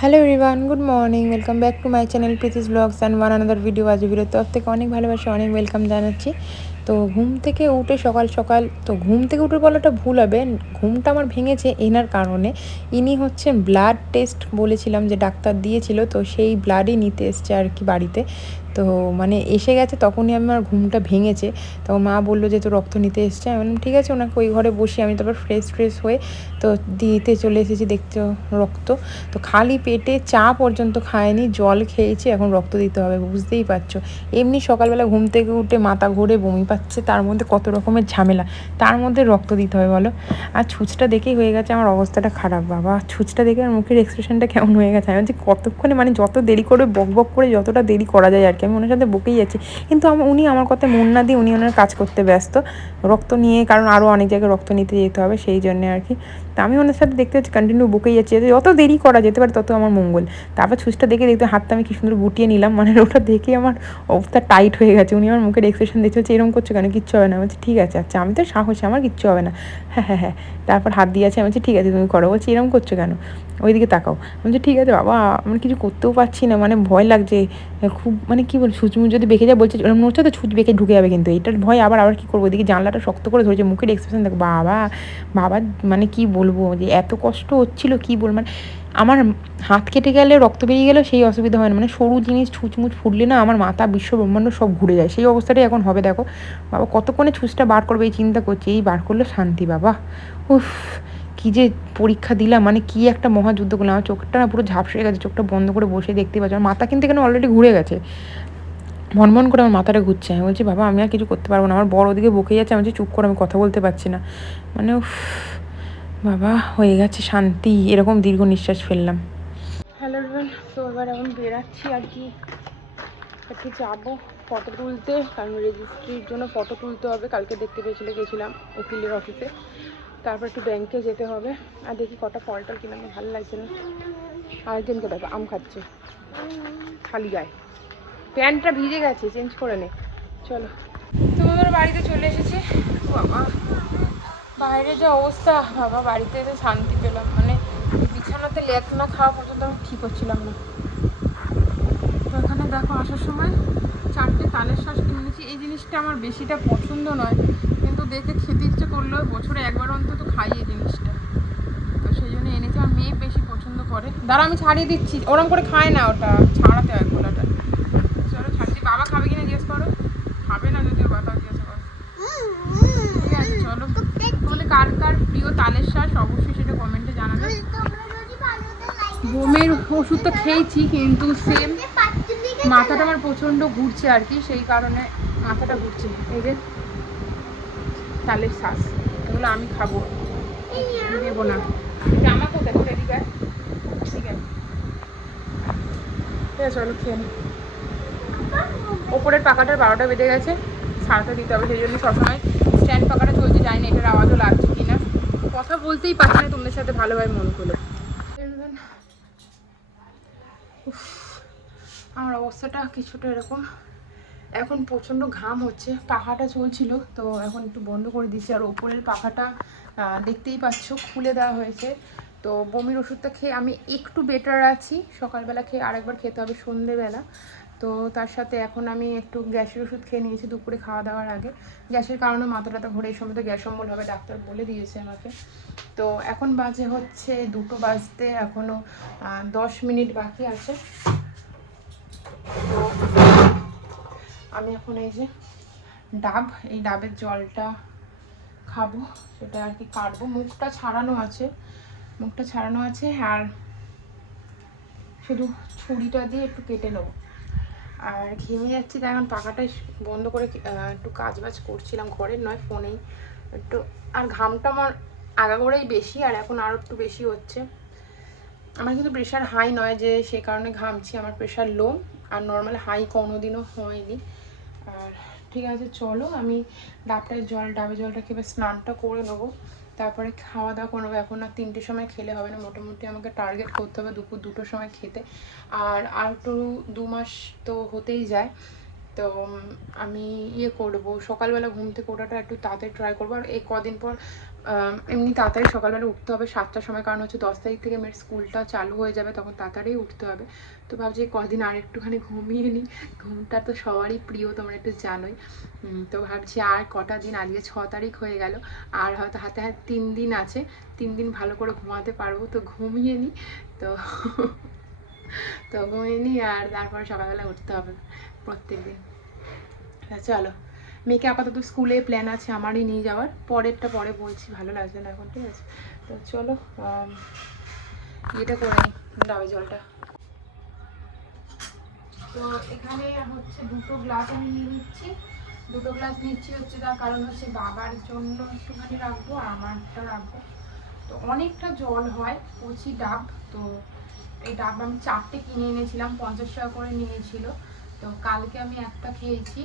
Hello everyone, good morning, welcome back to my channel Preeti's blogs and one another video. আজ ভিডিওর তরফ থেকে অনেক ভালোবাসা, অনেক ওয়েলকাম জানাচ্ছি। তো ঘুম থেকে উঠে সকাল সকাল, তো ঘুম থেকে উঠে বলাটা ভুল হবে, ঘুমটা আমার ভেঙেছে এনার কারণে। ইনি হচ্ছে ব্লাড টেস্ট বলেছিলাম যে ডাক্তার দিয়েছিল, তো সেই ব্লাডই নিতে এসছে আর কি বাড়িতে। তো মানে এসে গেছে, তখনই আমার ঘুমটা ভেঙেছে। তো মা বললো যে তো রক্ত নিতে এসছে। আমি বললাম ঠিক আছে, ওনাকে ওই ঘরে বসে আমি তারপর ফ্রেশ হয়ে তো দিতে চলে এসেছি দেখতে রক্ত। তো খালি পেটে চা পর্যন্ত খায়নি, জল খেয়েছি, এখন রক্ত দিতে হবে, বুঝতেই পারছো। এমনি সকালবেলা ঘুম থেকে উঠে মাথা ঘুরে বমি পাচ্ছে, তার মধ্যে কত রকমের ঝামেলা, তার মধ্যে রক্ত দিতে হবে বলো। আর ছুঁচটা দেখেই হয়ে গেছে আমার অবস্থাটা খারাপ। বাবা, ছুঁচটা দেখে আর মুখের এক্সপ্রেশনটা কেমন হয়ে গেছে। আমি বলছি কতক্ষণে, মানে যত দেরি করে বক করে যতটা দেরি করা যায় আর কি, আমি ওনার সাথে বকেই যাচ্ছি, কিন্তু উনি আমার কথায় মন না দিয়ে উনি ওনার কাজ করতে ব্যস্ত রক্ত নিয়ে, কারণ আরও অনেক জায়গায় রক্ত নিতে যেতে হবে সেই জন্যে আর কি। তা আমি ওনার সাথে দেখতে পাচ্ছি কন্টিনিউ বকেই যাচ্ছি, যত দেরি করা যেতে পারে তত আমার মঙ্গল। তারপর ছুঁচটা দেখে দেখতে হাতটা আমি কি সুন্দর গুটিয়ে নিলাম, মানে ওটা দেখে আমার অবস্থা টাইট হয়ে গেছে। উনি আমার মুখের এক্সপ্রেশন দেখতে হচ্ছে এরকম করছো কেন, কিচ্ছু হবে না। বলছি ঠিক আছে, আচ্ছা আমি তো সাহসী, আমার কিচ্ছু হবে না। হ্যাঁ। তারপর হাত দিয়ে আছে, আমি বলছি ঠিক আছে তুমি করো। বলছি এরকম করছো কেন, ওইদিকে তাকাও। আমি বলছি ঠিক আছে বাবা, আমি কিছু করতেও পারছি না, মানে ভয় লাগছে খুব, মানে কী বল, ছুঁচ যদি বেঁকে যায় বলছে, মনে হচ্ছে তো ছুঁচ বেঁকে ঢুকে যাবে, কিন্তু এটার ভয়। আবার কী করবো, ওইদিকে জানলাটা শক্ত করে ধরেছে, মুখের এক্সপ্রেশন দেখো বাবা। বাবা মানে কি বলবো, যে এত কষ্ট হচ্ছিল কি বল, মানে আমার হাত কেটে গেলে রক্ত বেরিয়ে গেলেও সেই অসুবিধা হয় না, মানে সরু জিনিস ছুঁচমুচ ফুটলে না আমার মাথা বিশ্ব ব্রহ্মাণ্ড সব ঘুরে যায়, সেই অবস্থাটাই এখন হবে। দেখো বাবা কতক্ষণে ছুঁচটা বার করবে এই চিন্তা করছি, এই বার করলে শান্তি বাবা। উফ, কী যে পরীক্ষা দিলাম, মানে কী একটা মহাযুদ্ধ করলাম। আমার চোখটা না পুরো ঝাপসে গেছে, চোখটা বন্ধ করে বসে দেখতে পাচ্ছি, আমার মাথা কিন্তু এখানে অলরেডি ঘুরে গেছে, ভনভন করে আমার মাথাটা ঘুরছে। আমি বলছি বাবা আমি আর কিছু করতে পারবো না, আমার বড় ওদিকে বকে যাচ্ছে, আমি বলছি চুপ করে, আমি কথা বলতে পারছি না, মানে উফ বাবা হয়ে গেছে শান্তি, এরকম দীর্ঘ নিঃশ্বাস ফেললাম। হ্যালো এভরিওয়ান, তো এবার এখন বেরাচ্ছি আর কি, একটু যাবো ফটো তুলতে, কারণ রেজিস্ট্রির জন্য ফটো তুলতে হবে। কালকে দেখতে পেয়েছিলে, গেছিলাম উকিলের অফিসে, তারপর একটু ব্যাংকে যেতে হবে। আর দেখি কটা ফল টল কিনে, আমার ভালো লাগছে না। আরেকজনকে দেখো আম খাচ্ছে খালি গায়ে, প্যান্টটা ভিজে গেছে, চেঞ্জ করে নে। চলো, তোমাদের বাড়িতে চলে এসেছি। বাবা বাইরে যে অবস্থা, বাবা বাড়িতে এসে শান্তি পেলাম, মানে বিছানাতে লেপ না খাওয়া পর্যন্ত আমি ঠিক হচ্ছিলাম না। তো এখানে দেখো আসার সময় 4টে তালের শ্বাস কিনে নিয়েছি। এই জিনিসটা আমার বেশিটা পছন্দ নয়, কিন্তু দেখে খেতে ইচ্ছে করলেও বছরে একবার অন্তত খাই এই জিনিসটা, তো সেই জন্য এনেছি। আমার মেয়ে বেশি পছন্দ করে। দাঁড়া আমি ছাড়িয়ে দিচ্ছি, ওরম করে খায় না, ওটা ছাড়াতে হয় খোলাটা। চলো ছাড়ছি, বাবা খাবে কিনা জিজ্ঞেস করো, খাবে না যদিও, কথা জিজ্ঞাসা করো। ঠিক আছে চলো, তোমাদের কার কার প্রিয় তালের শ্বাস অবশ্যই সেটা কমেন্টে জানাবে। বোমের ওষুধটা খেয়েছি, কিন্তু সেম মাথাটা আমার প্রচণ্ড ঘুরছে আর কি, সেই কারণে মাথাটা ঘুরছে। এই যে তালের শ্বাস, এগুলো আমি খাবো, দেবো না। জামা কোথায় তোর, এদিকে ঠিক আছে, ঠিক আছে চলো খেয়ে নি। ওপরের পাখাটার 12টা বেজে গেছে, সারাটা দিতে হবে, সেই জন্য সবসময় স্ট্যান্ড পাখাটা চলছে, জানি না এটার আওয়াজও লাগছে কি না, কথা বলতেই পারছি না তোমাদের সাথে ভালোভাবে মন খুলে। আমার অবস্থাটা কিছুটা এরকম, এখন প্রচণ্ড ঘাম হচ্ছে, পাখাটা চলছিল তো এখন একটু বন্ধ করে দিচ্ছি। আর ওপরের পাখাটা দেখতেই পাচ্ছ খুলে দেওয়া হয়েছে। তো বমির ওষুধটা খেয়ে আমি একটু বেটার আছি, সকালবেলা খেয়ে আরেকবার খেতে হবে সন্ধেবেলা। তো তার সাথে এখন আমি একটু গ্যাসের ওষুধ খেয়ে নিয়েছি দুপুরে খাওয়া দাওয়ার আগে, গ্যাসের কারণে মাথাটা ঘুরে, এই সময় তো গ্যাস অম্বল হবে ডাক্তার বলে দিয়েছে আমাকে। তো এখন বাজে হচ্ছে 2টো বাজতে এখনও 10 মিনিট বাকি আছে। তো আমি এখন এই যে ডাব, এই ডাবের জলটা খাবো, সেটা আর কি কাটবো, মুখটা ছাড়ানো আছে, আর শুধু ছুরিটা দিয়ে একটু কেটে নেবো। আর ঘেমে যাচ্ছি, তাই এখন পাখাটাই বন্ধ করে একটু কাজবাজ করছিলাম, ঘরের নয় ফোনেই একটু। আর ঘামটা আমার আগাগোড়াই বেশি, আর এখন আরও একটু বেশি হচ্ছে। আমার কিন্তু প্রেশার হাই নয় যে সেই কারণে ঘামছি, আমার প্রেশার লো, আর নর্মাল হাই কোনোদিনও হয়নি। আর ঠিক আছে চলো, আমি ডাবের জলটা খেয়ে স্নানটা করে নেবো, তারপরে খাওয়া দাওয়া করে নেবো। এখন আর 3টের সময় খেলে হবে না, মোটামুটি আমাকে টার্গেট করতে হবে দুপুর 2টোর সময় খেতে। আর একটু 2 মাস তো হতেই যায়, তো আমি করবো সকালবেলা ঘুম থেকে ওঠাটা একটু তাড়াতাড়ি ট্রাই করবো। আর এই কদিন পর এমনি তাড়াতাড়ি সকালবেলা উঠতে হবে 7টার সময়, কারণ হচ্ছে 10 তারিখ থেকে মেয়ের স্কুলটা চালু হয়ে যাবে, তখন তাড়াতাড়ি উঠতে হবে। তো ভাবছি কদিন আর একটুখানি ঘুমিয়ে নিই, ঘুমটা তো সবারই প্রিয়, তোমরা একটু জানোই। তো ভাবছি আর কটা দিন, আজকে 6 তারিখ হয়ে গেল, আর হয়তো হাতে 3 দিন আছে, 3 দিন ভালো করে ঘুমাতে পারবো, তো ঘুমিয়ে নিই। তো তো ঘুমিয়ে নিই আর তারপরে সকালবেলা উঠতে হবে প্রত্যেক দিন। চলো, মেয়েকে আপাতত স্কুলে প্ল্যান আছে আমারই নিয়ে যাওয়ার, পরেরটা পরে বলছি, ভালো লাগছে না এখন, ঠিক আছে? তো চলো এটা করে নিই, ডাবে জলটা। তো এখানে হচ্ছে 2টো গ্লাস আমি নিয়ে নিচ্ছি, 2টো গ্লাস নিচ্ছি হচ্ছে তার কারণ হচ্ছে বাবার জন্য একটুখানি রাখবো আর আমারটা রাখবো। তো অনেকটা জল হয়, কচি ডাব, তো এই ডাব আমি 4টে কিনে এনেছিলাম, 50 টাকা করে নিয়েছিল। তো কালকে আমি একটা খেয়েছি,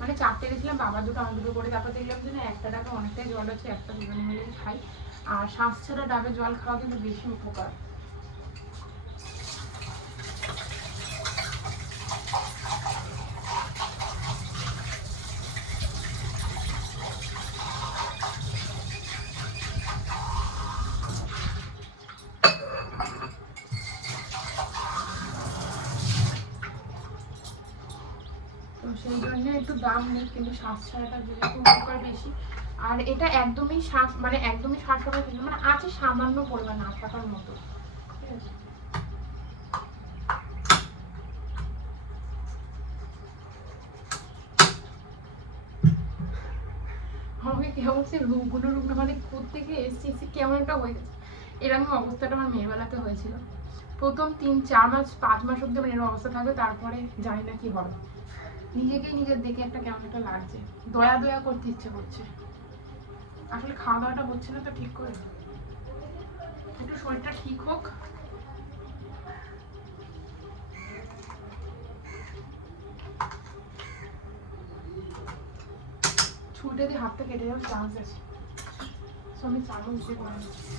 মানে 4টে এনেছিলাম, বাবা 2টো আমার 2টো করে, তারপর দেখলাম যে না একটা ডাবে অনেকটাই জল আছে, একটা দুজনে মিলেই খাই। আর শ্বাস ছাড়া ডাবে জল খাওয়া কিন্তু বেশি উপকার। তো সেই জন্য একটু দাম নেই, কিন্তু শ্বাস ছাড়াটা যেহেতু উপকার বেশি। আর এটা একদমই শ্বাস, মানে একদমই শ্বাস করার কিছু, মানে আছে সামান্য পরিমাণ, 8 টাকার মতো, ঠিক আছে? আমাকে কেমন সে রোগগুলো মানে কোত্থেকে এসছি, কেমন একটা হয়ে গেছে। এরকম অবস্থাটা আমার মেয়েবেলাতে হয়েছিল, প্রথম 3-4 মাস 5 মাস অব্দি আমার এরকম অবস্থা থাকবে, তারপরে জানি না কি হবে, নিজেকেই নিজের দেখে একটা কেমন একটা লাগছে, দয়া দয়া করতে ইচ্ছে করছে। আসলে খাওয়া দাওয়াটা হচ্ছে না তো ঠিক করে, একটু শরীরটা ঠিক হোক। ছুটে দিয়ে হাতটা কেটে যাওয়ার চান্স আছে, আমি চামচ দিয়ে করে নিচ্ছি।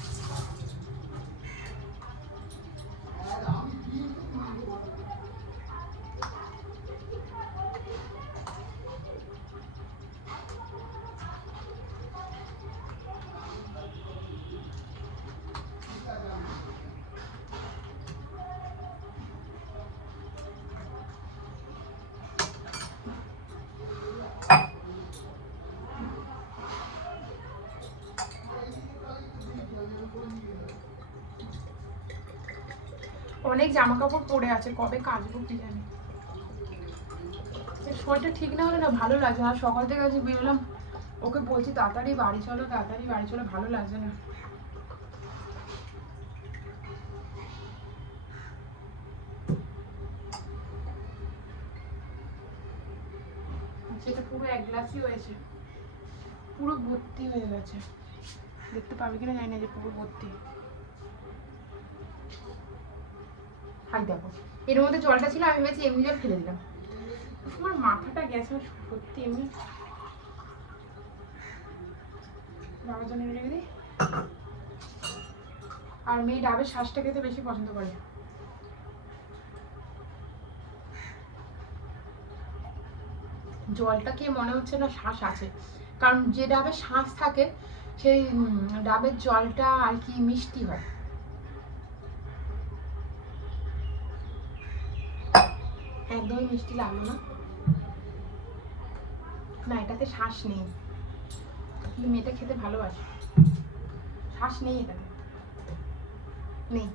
অনেক জামা কাপড় পরে আছে, কবে কাচবো কি জানি। শরীরটা ঠিক না হলে না ভালো লাগছে না, সকাল থেকে আজ বেরোলাম, ওকে বলছি তাড়াতাড়ি বাড়ি চলো, তাড়াতাড়ি বাড়ি চলো, ভালো লাগছে না। সেটা পুরো 1 গ্লাসই হয়েছে, পুরো ভর্তি হয়ে গেছে, দেখতে পাবে কিনা জানি না, যে পুরো ভর্তি। হাই দেখো, এর মধ্যে জলটা ছিল, আমি ভেবেছি এমনি জল ফেলে দিলাম, আমার মাথাটা গেছে সত্যি। এমনি বাবার জন্য রেখে দিই। আর মেয়ে ডাবের শ্বাসটা খেতে বেশি পছন্দ করে। জলটা খেয়ে মনে হচ্ছে না শ্বাস আছে, কারণ যে ডাবের শ্বাস থাকে সেই ডাবের জলটা আর কি মিষ্টি হয়। একদমই মিষ্টি লাগলো না, না এটাতে শ্বাস নেই, কিন্তু মেয়েটা খেতে ভালোবাসে, শ্বাস নেই এটাতে, নেই।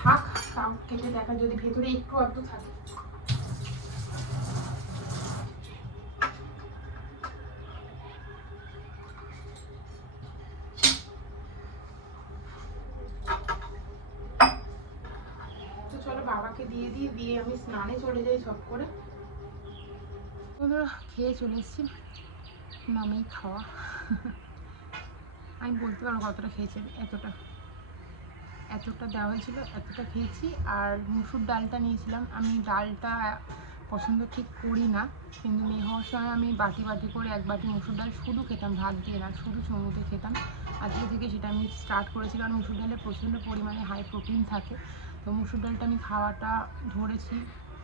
থাক, তাও কেটে দেখা যদি ভেতরে একটু আধটু থাকে। তো চলো বাবাকে দিয়ে দিয়ে আমি স্নানে চলে যাই সব করে। খেয়ে চলে এসেছি, মামেই খাওয়া। আমি বলতে পারবো কতটা খেয়েছি, এতটা দেওয়া হয়েছিল, এতটা খেয়েছি। আর মুসুর ডালটা নিয়েছিলাম, আমি ডালটা পছন্দ ঠিক করি না, কিন্তু মেয়ে হওয়ার সময় আমি বাটি বাটি করে 1 বাটি মুসুর ডাল শুধু খেতাম, ভাত দিয়ে না, শুধু চুমুতে খেতাম। আজকে থেকে সেটা আমি স্টার্ট করেছি, কারণ মুসুর ডালে প্রচণ্ড পরিমাণে হাই প্রোটিন থাকে। তো মুসুর ডালটা আমি খাওয়াটা ধরেছি,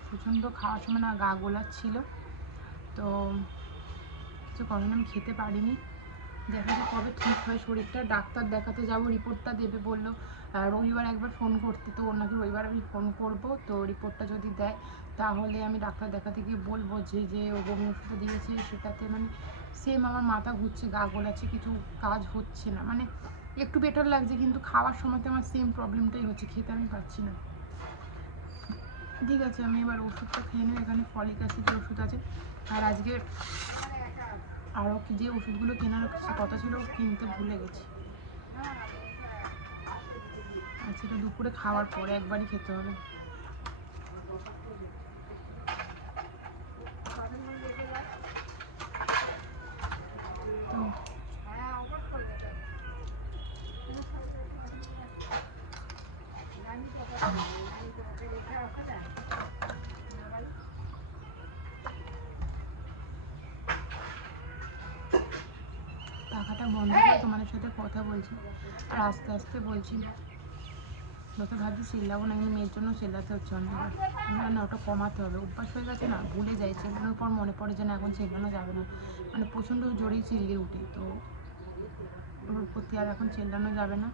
প্রচণ্ড খাওয়ার সময় না গা গোলাচ্ছিল, তো কিছু কখনো আমি খেতে পারিনি। দেখা যাক কবে ঠিক হয় শরীরটা। ডাক্তার দেখাতে যাব, রিপোর্টটা দেবে বললো রবিবার একবার ফোন করতে, তো ওনাকে রবিবার আমি ফোন করব। তো রিপোর্টটা যদি দেয় তাহলে আমি ডাক্তার দেখাতে গিয়ে বলবো যে ও বমি ওষুধটা দিয়েছে সেটাতে মানে সেম আমার মাথা ঘুরছে, গা গোলাচ্ছে, কিছু কাজ হচ্ছে না, মানে একটু বেটার লাগছে কিন্তু খাওয়ার সময়তে আমার সেম প্রবলেমটাই হচ্ছে, খেতে আমি পাচ্ছি না। ঠিক আছে, আমি এবার ওষুধটা খেয়ে নেব। এখানে ফলিক অ্যাসিডের ওষুধ আছে, আর আজকে আরও যে ওষুধগুলো কেনার কথা ছিল কিনতে ভুলে গেছি। আর সেটা দুপুরে খাওয়ার পরে একবারই খেতে হবে। পাখাটা বন্ধ করে তোমাদের সাথে কথা বলছি, আর আস্তে আস্তে বলছি। যত ভাবছি চিল্লাবো না, কিন্তু মেয়ের জন্য চিল্লাতে হচ্ছে অনেকবার। না ওটা কমাতে হবে, অভ্যাস হয়ে গেছে না, ভুলে যাই। চিল্লানোর পর মনে পড়ে যে না এখন চিল্লানো যাবে না, মানে প্রচণ্ড জোরেই চিল্লিয়ে উঠি, তো ওর প্রতি আর এখন চিল্লানো যাবে না।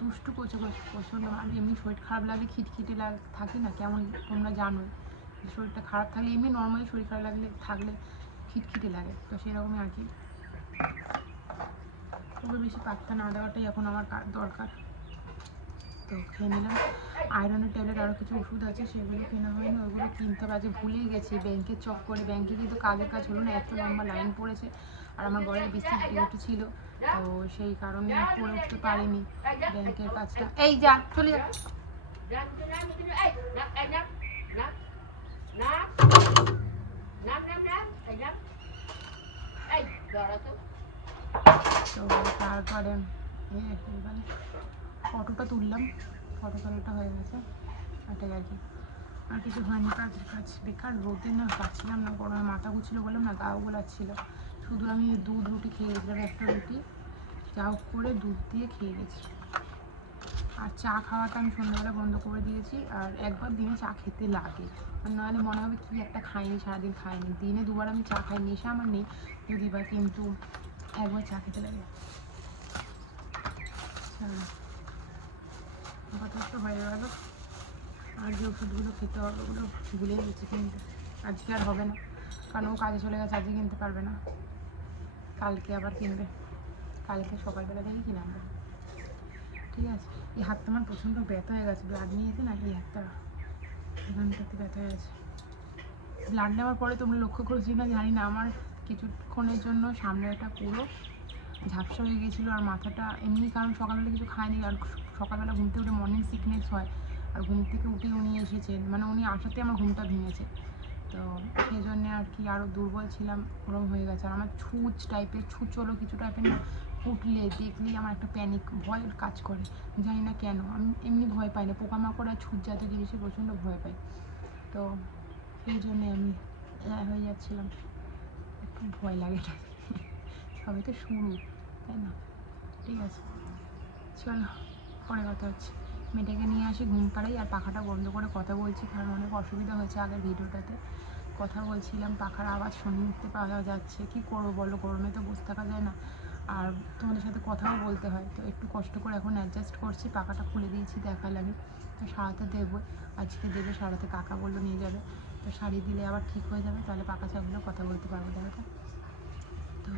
দুষ্টু করছে প্রচণ্ড, মানে এমনি শরীর খারাপ লাগলে খিটখিটে থাকি না কেমন, তোমরা জানোই শরীরটা খারাপ থাকলে, এমনি নর্মালি শরীর খারাপ থাকলে খিটখিটে লাগে, তো সেরকমই আর কি। ওকে বেশি পাত্তা না দেওয়াটাই এখন আমার দরকার। তো খেয়ে নিলাম। আয়রনের ট্যাবলেট আরও কিছু ওষুধ আছে, সেগুলো কেনা হয়নি, ওগুলো কিনতে হবে। আজকে ভুলেই গেছি ব্যাংকের চক্করে, ব্যাংকে কিন্তু কাজের কাজ হলো না, এত লম্বা লাইন পড়েছে, আর আমার বরের বেশি ডিউটি ছিল, তো সেই কারণে করে উঠতে পারিনি ব্যাংকের কাজটা। এই যা চলে যা, তো তারপরে ফটোটা তুললাম, ফটো তোলাটা হয়ে গেছে, এটাই আর কি। আর কিছু হয়নি, কাজের কাজ বেকার, রোদে না পাচ্ছিলাম না, গরমে মাথা ঘুরছিল বললাম না, গাও গোলাচ্ছিল। শুধু আমি দুধ রুটি খেয়ে গেছিলাম, একটা রুটি যা হোক করে দুধ দিয়ে খেয়ে গেছি। আর চা খাওয়াটা আমি সন্ধ্যাবেলা বন্ধ করে দিয়েছি, আর একবার দিনে চা খেতে লাগে, আর নাহলে মনে হবে কি একটা খাইনি, সারাদিন খাইনি। দিনে দুবার আমি চা খাই, নেশা আমার নেই যদি বা, কিন্তু একবার চা খেতে লাগে। যথেষ্ট হয়ে গেল। আর যে ওষুধগুলো খেতে হবে ওগুলো ভুলে গেছি কিনতে, আজকে আর হবে না, কারণ ও কাজে চলে গেছে, আজকে কিনতে পারবে না, কালকে আবার কিনবে, কালকে সকালবেলা থেকে কিনে আনবে। ঠিক আছে, এই হাতটা আমার প্রচণ্ড ব্যথা হয়ে গেছে, ব্লাড নিয়েছে না, এই হাতটা এখানটাতে ব্যথা হয়ে গেছে। ব্লাড নেওয়ার পরে তোমরা লক্ষ্য করেছি না জানি না, আমার কিছুক্ষণের জন্য সামনেটা পুরো ঝাপসা হয়ে গেছিলো, আর মাথাটা এমনি, কারণ সকালবেলা কিছু খায়নি, আর সকালবেলা ঘুম থেকে উঠে মর্নিং সিকনেস হয়, আর ঘুম থেকে উঠে উনি এসেছেন, মানে উনি আসাতে আমার ঘুমটা ভেঙেছে, তো সেই জন্যে আর কি আরও দুর্বল ছিলাম, ওরকম হয়ে গেছে। আর আমার ছুঁচলো কিছু টাইপের না, উঠলে দেখলেই আমার একটা প্যানিক ভয় কাজ করে, জানি না কেন। আমি এমনি ভয় পাই না, পোকামাকড় আর ছুঁচ জাতীয় জিনিসে প্রচণ্ড ভয় পাই, তো সেই জন্যে আমি হয়ে যাচ্ছিলাম, একটু ভয় লাগে না, সবই তো শুরু, তাই না? ঠিক আছে, চলো পরে কথা হচ্ছে। মেয়েটাকে নিয়ে আসি, ঘুম পাড়াই, আর পাখাটা বন্ধ করে কথা বলছি, কারণ অনেক অসুবিধা হয়েছে আগের ভিডিওটাতে কথা বলছিলাম, পাখার আওয়াজ শুনতে পাওয়া যাচ্ছে, কি করবো বলো, গরমে তো বসে থাকা যায় না, আর তোমাদের সাথে কথাও বলতে হয়, তো একটু কষ্ট করে এখন অ্যাডজাস্ট করছি। পাখাটা খুলে দিয়েছি দেখার লাগে, তো সারাতে দেবো, আজকে দেবে সারাতে, কাকা বললো নিয়ে যাবে, তো শাড়ি দিলে আবার ঠিক হয়ে যাবে, তাহলে পাকা চাগুলো কথা বলতে পারবো, দেখো। তো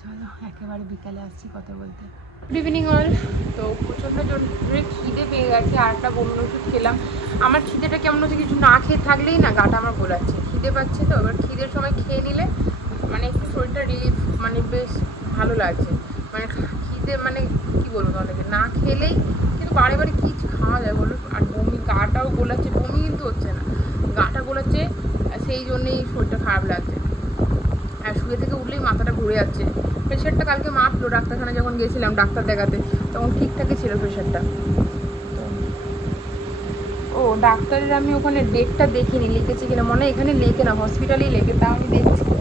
চলো একেবারে বিকালে আসছি কথা বলতে। Good evening all. তো প্রচণ্ড জোরে খিদে পেয়ে গেছে, আর একটা বমির ওষুধ খেলাম। আমার খিদেটা কেমন হচ্ছে, কিছু না খেয়ে থাকলেই না গাটা আমার গোলাচ্ছে, খিদে পাচ্ছে, তো এবার খিদের সময় খেয়ে নিলে মানে একটু শরীরটা রিলিফ, মানে বেশ ভালো লাগছে, মানে খিদে মানে কী বলবো তোমাদেরকে, না খেলেই কিন্তু বারে বারে কী খাওয়া যায় বলো, আর বমি, গাটাও গোলাচ্ছে, বমি কিন্তু হচ্ছে না, গাটা গোলাচ্ছে, সেই জন্যেই শরীরটা খারাপ লাগছে, আর শুয়ে থেকে উঠলেই মাথাটা ঘুরে যাচ্ছে। প্রেশারটা কালকে মাপলো, ডাক্তারখানা যখন গেছিলাম ডাক্তার দেখাতে, তখন ঠিকঠাকই ছিল প্রেশারটা। ও ডাক্তারের আমি ওখানে ডেটটা দেখিনি, লিখেছি কিনা, মনে হয় এখানে লেখে না, হসপিটালেই লেখে, তাও আমি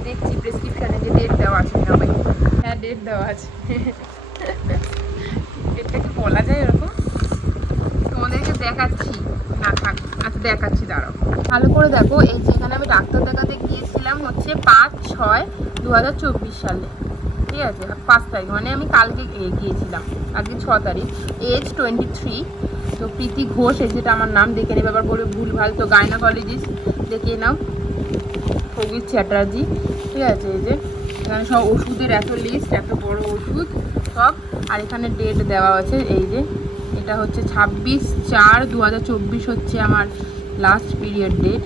দেখছি প্রেসক্রিপশানে যে ডেট দেওয়া আছে কিনা ভাই। হ্যাঁ ডেট দেওয়া আছে। ডেটটা কি বলা যায় এরকম, তোমাদেরকে দেখাচ্ছি, না থাক, আচ্ছা দেখাচ্ছি, দাঁড়াও ভালো করে দেখো। এই যেখানে আমি ডাক্তার দেখাতে গিয়েছিলাম হচ্ছে 5/6/2024 সালে, ঠিক আছে, 5 তারিখ মানে আমি কালকে গিয়েছিলাম, আজকে 6 তারিখ। এজ 23। তো প্রীতি ঘোষ, এই যেটা আমার নাম, দেখে নেবে আবার বলে ভুলভাল। তো গাইনোকোলজিস্ট, দেখে নাও, প্রবীর চ্যাটার্জি। ঠিক আছে, এই যে এখানে সব ওষুধের এত লিস্ট, এত বড় ওষুধ সব। আর এখানে ডেট দেওয়া আছে, এই যে এটা হচ্ছে 26/4/2024 হচ্ছে আমার লাস্ট পিরিয়ড ডেট।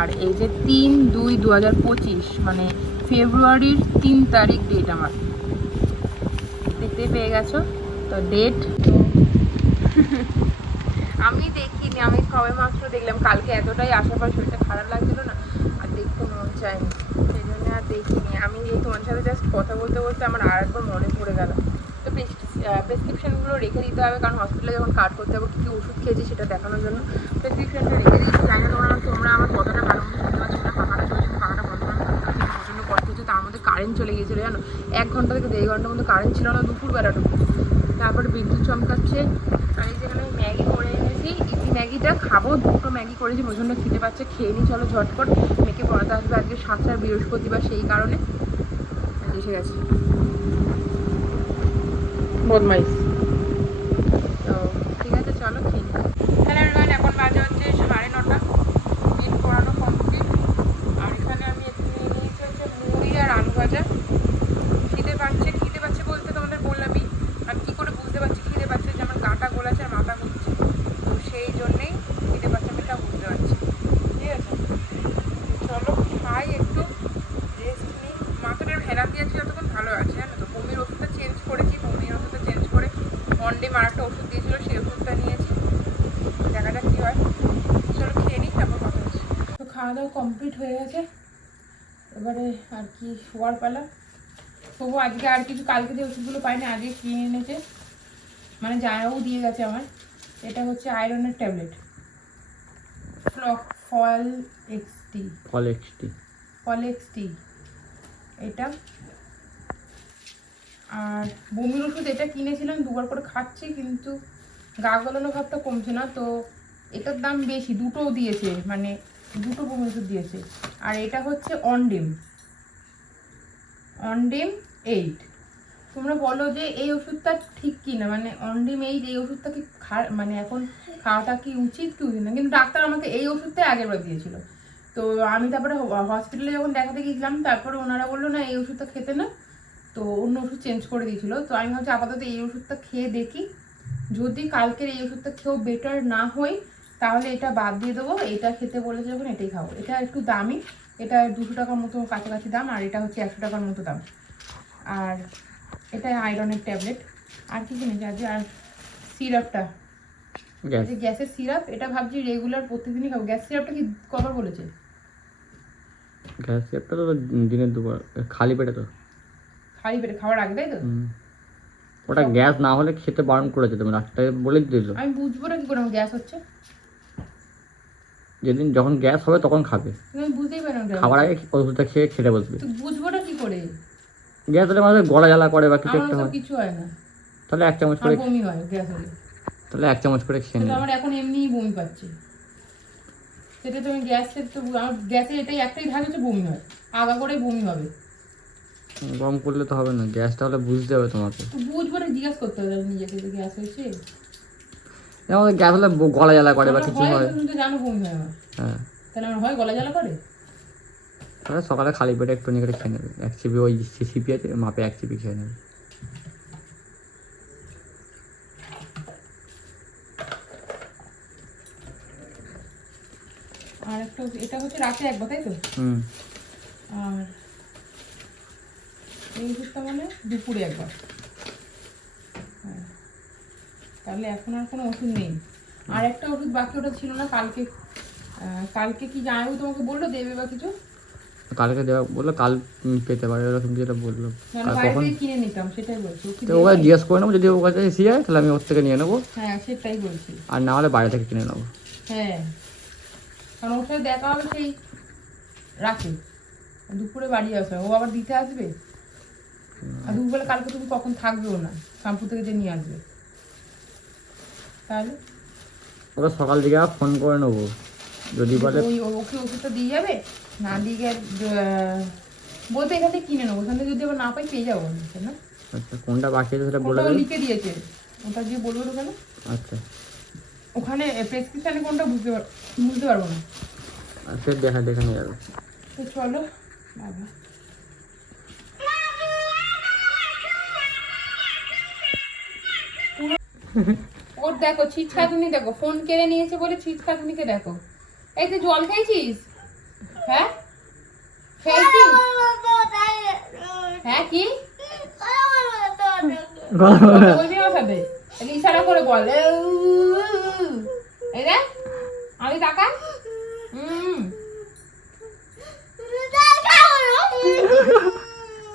আর এই যে 3/2/2025 মানে ফেব্রুয়ারির 3 তারিখ ডেট আমার। দেখতে পেয়ে গেছো তো ডেট। তো আমি দেখিনি, আমি সবে মাত্র দেখলাম কালকে, এতটাই আসার পর শরীরটা খারাপ লাগছিল না, আর দেখতে মন চায়নি, সেই জন্য আর দেখিনি। আমি এই তোমার সাথে জাস্ট কথা বলতে বলতে আমার আর একবার মনে পড়ে গেল। তো প্রেসক্রিপশানগুলো রেখে দিতে হবে, কারণ হসপিটালে যখন কার্ড করতে হবে কী কী ওষুধ খেয়েছি সেটা দেখানোর জন্য প্রেসক্রিপশানটা রেখে দিয়েছি। জানি না তোমরা আমার কথাটা ভালো মতো শুনতে পাচ্ছ না, পাখাটা চলছে, পাখাটা বন্ধ প্রচণ্ড কষ্ট হচ্ছে। তার মধ্যে কারেন্ট চলে গিয়েছিলো জানো, 1 ঘন্টা থেকে 1.5 ঘন্টার মধ্যে কারেন্ট ছিল না দুপুরবেলাটুকু। তারপরে বিদ্যুৎ চমকাচ্ছে। আর এই যেখানে আমি ম্যাগি করে এনেছি, ইপি ম্যাগিটা খাবো, 2টো ম্যাগি করেছি, প্রচণ্ড খেতে পাচ্ছে, খেয়ে নিই চলো ঝটপট। মেয়েকে পড়াতে আসবে আজকে 7টার বৃহস্পতিবার, সেই কারণে এসে গেছে বদমাইশ। তো ঠিক আছে, চলো খেয়ে নিই। হ্যালো এভরিওয়ান, এখন বাজে হচ্ছে 9:30। মেন পড়ানো কমপ্লিট। আর এখানে আমি একটু নিয়ে নিয়েছি হচ্ছে মুড়ি আর আলু ভাজা। খিদে পাচ্ছে বলতে তোমাদের বললামই, আমি কী করে বুঝতে পারছি খিদে পাচ্ছে, যে আমার গাটা গোলাচ্ছে আর মাথা ঘুরছে, তো সেই জন্যেই খিদে পাচ্ছে, আমি এটা বুঝতে পারছি। ঠিক আছে, চলো খাই, একটু রেস্ট নিই। মাথাটার ভেলা দিয়েছি যতক্ষণ ভালো আছে, জানো তো। বমির ওষুধটা চেঞ্জ করেছি, বমির ওষুধটা চেঞ্জ করে মন্ডে আর একটা ওষুধ দিয়েছিলো, সেই ওষুধটা নিয়েছি। দেখা যাক কী হয়। চলো খেয়ে নিই, তারপর কথা হচ্ছে। তো খাওয়া দাওয়া কমপ্লিট হয়ে গেছে, এবারে আর কি শোয়ার পালা। তবু আজকে আর কিছু, কালকে যে ওষুধগুলো পাইনি আজকে কিনে এনেছে, মানে জানাও দিয়ে গেছে আমার। এটা হচ্ছে আয়রনের ট্যাবলেট, ফল এক্সটি এটা। আর বমির ওষুধ এটা কিনেছিলাম, 2বার করে খাচ্ছি, কিন্তু গা গলানো ভাবটা কমছে না। তো এটার দাম বেশি, 2টো দিয়েছে, মানে 2টো বমির ওষুধ দিয়েছে। আর এটা হচ্ছে অনডিম 8। তোমরা বলো যে এই ওষুধটা ঠিক কি না, মানে অনডিম 8 এই ওষুধটা কি মানে এখন খাওয়াটা কি উচিত কি উচিত না, কিন্তু ডাক্তার আমাকে এই ওষুধটাই আগের বার দিয়েছিল। তো আমি তারপরে হসপিটালে যখন দেখাতে গিয়েছিলাম, তারপরে ওনারা বললো না এই ওষুধটা খেতে না, তো অন্য ওষুধ চেঞ্জ করে দিয়েছিল। তো আমি ভাবছি আপাতত এই ওষুধটা খেয়ে দেখি, যদি কালকের এই ওষুধটা খেয়েও বেটার না হয় তাহলে এটা বাদ দিয়ে দেবো। এটা খেতে বলেছে যখন এটাই খাবো। এটা একটু দামি, এটা 200 টাকার মতো কাছাকাছি দাম, আর এটা হচ্ছে 100 টাকার মতো দাম। আর এটা আয়রনের ট্যাবলেট। আর কি কিনেছি আজকে, আর সিরাপটা, গ্যাসের সিরাপ, এটা ভাবছি রেগুলার প্রতিদিনই খাবো। গ্যাস সিরাপটা কি কবার বলেছে? গ্যাস সিরাপটা তো দিনে 2বার, খালি পেটে তো, খালি পেটে খাওয়ার আগে, তাই তো? ওটা গ্যাস না হলে খেতে বারণ করেছে, তুমি ডাক্তার বলে দিল। আমি বুঝবো না কি করে আমার গ্যাস হচ্ছে? যেদিন যখন গ্যাস হবে তখন খাবে, আমি বুঝতেই পারি না খাবার আগে ওষুধটা খেয়ে খেতে বসবে। তো বুঝবো না কি করে? গ্যাস হলে আমাদের গলা জ্বালা করে বা কিছু একটা আমার হয়, কিছু হয় না, তাহলে 1 চামচ করে, বমি হয় গ্যাস হলে, তাহলে 1 চামচ করে খেয়ে নেবে। আমার এখন এমনিই বমি পাচ্ছে, সেটা তো আমি গ্যাসের, তো আমার গ্যাসের এটাই একটাই ধার হচ্ছে বমি হয়, আগা করে বমি হবে। গরম করলে তো হবে না, গ্যাসটা হলে বুঝতে হবে তোমাকে। বুঝবো না, জিজ্ঞাসা করতে হবে নিজেকে যে গ্যাস হয়েছে। আমাদের গ্যাস হলে গলা জ্বালা করে বা কিছু হয়, তুমি তো জানো বমি হয় আমার। হ্যাঁ তাহলে আমার হয় গলা জ্বালা করে। তাহলে সকালে খালি পেটে একটু নিয়ে খেয়ে নেবে, 1 চিপি, ওই সিপি আছে মাপে 1 চিপি খেয়ে নেবে। আর একটা এটা হচ্ছে রাতে একবার, তাই তো? আর এই ওষুধটা মানে দুপুরে একবার। হ্যাঁ, তাহলে এখন আর কোনো ওষুধ নেই। আর একটা ওষুধ বাকি, ওটা ছিল না কালকে কি জানাবো তোমাকে বললো দেবে বা কিছু? কালকে দেওয়া বললো, কাল পেতে পারে এরকম যেটা বললো। কখন কিনে নিতাম সেটাই বলছি, তো ওকে জিজ্ঞেস করে নেবো, যদি ওর কাছে এসে যায় তাহলে আমি ওর থেকে নিয়ে নেবো। হ্যাঁ সেটাই বলছি, আর না হলে বাইরে থেকে কিনে নেবো। হ্যাঁ, কারণ ওর সাথে দেখা হবে সেই রাতে, দুপুরে বাড়ি আসবে, ও আবার দিতে আসবে। আর দুপুরবেলা কালকে তুমি কখন থাকবেও না, শ্যাম্পু থেকে যে নিয়ে আসবে, তাহলে ওকে সকাল দিকে ফোন করে নেবো, যদি বলে ওই ওকে ওষুধটা দিয়ে যাবে, না দিয়ে গেলে বলতে এখান থেকে কিনে নেবো, ওখান থেকে যদি আবার না পাই পেয়ে যাবো না। আচ্ছা কোনটা বাকি আছে সেটা বলে ওটা দেবে। লিখে দিয়েছে, ওটা দিয়ে বলবো ওখানে। আচ্ছা ওখানে প্রেসক্রিপশনে কোনটা বুঝতে পারবো না। সে দেখে নিয়ে যাবে। তো চলো বাবা। ওর দেখো ছিটখাটুনি, দেখো ফোন কেড়ে নিয়েছে বলে ছিটখাটুনিকে দেখো। এই তুই জল খাইছিস? হ্যাঁ খেয়েছিস? হ্যাঁ কি বলবি আমার সাথে? তাহলে ইশারা করে বল। এই দেখ আমি টাকা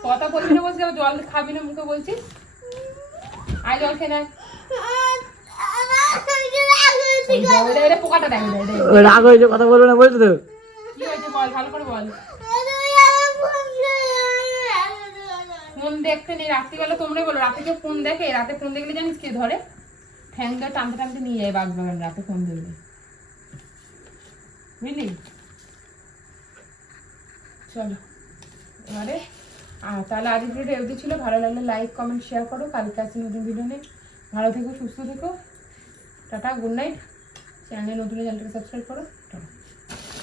কথা বলবি না বলছি, আবার জল খাবি না মুখে বলছিস। আয় জল খেয়ে নেয়। পোকাটা দেখ, রাগ হয়েছে কথা বলবো না বলছো তো। কি হয়েছে বল, ভালো করে বল। ফোন দেখতে নেই রাত্রিবেলা, তোমরাই বলো রাতে কেউ ফোন দেখে? রাতে ফোন দেখলে জানিস কে ধরে? ঠ্যাং ধরে টানতে টানতে নিয়ে যায় বাঘ বাগান রাতে ফোন দেখলে, বুঝলি? চলো এবারে তাহলে আজ ভিডিওটা এমনি ছিল। ভালো লাগলে লাইক কমেন্ট শেয়ার করো। কালকে আসছি নতুন ভিডিও নেই। ভালো থেকো, সুস্থ থেকো। Tata, good night. চ্যানেলে নতুন, চ্যানেলটাকে সাবস্ক্রাইব করো। টাটা।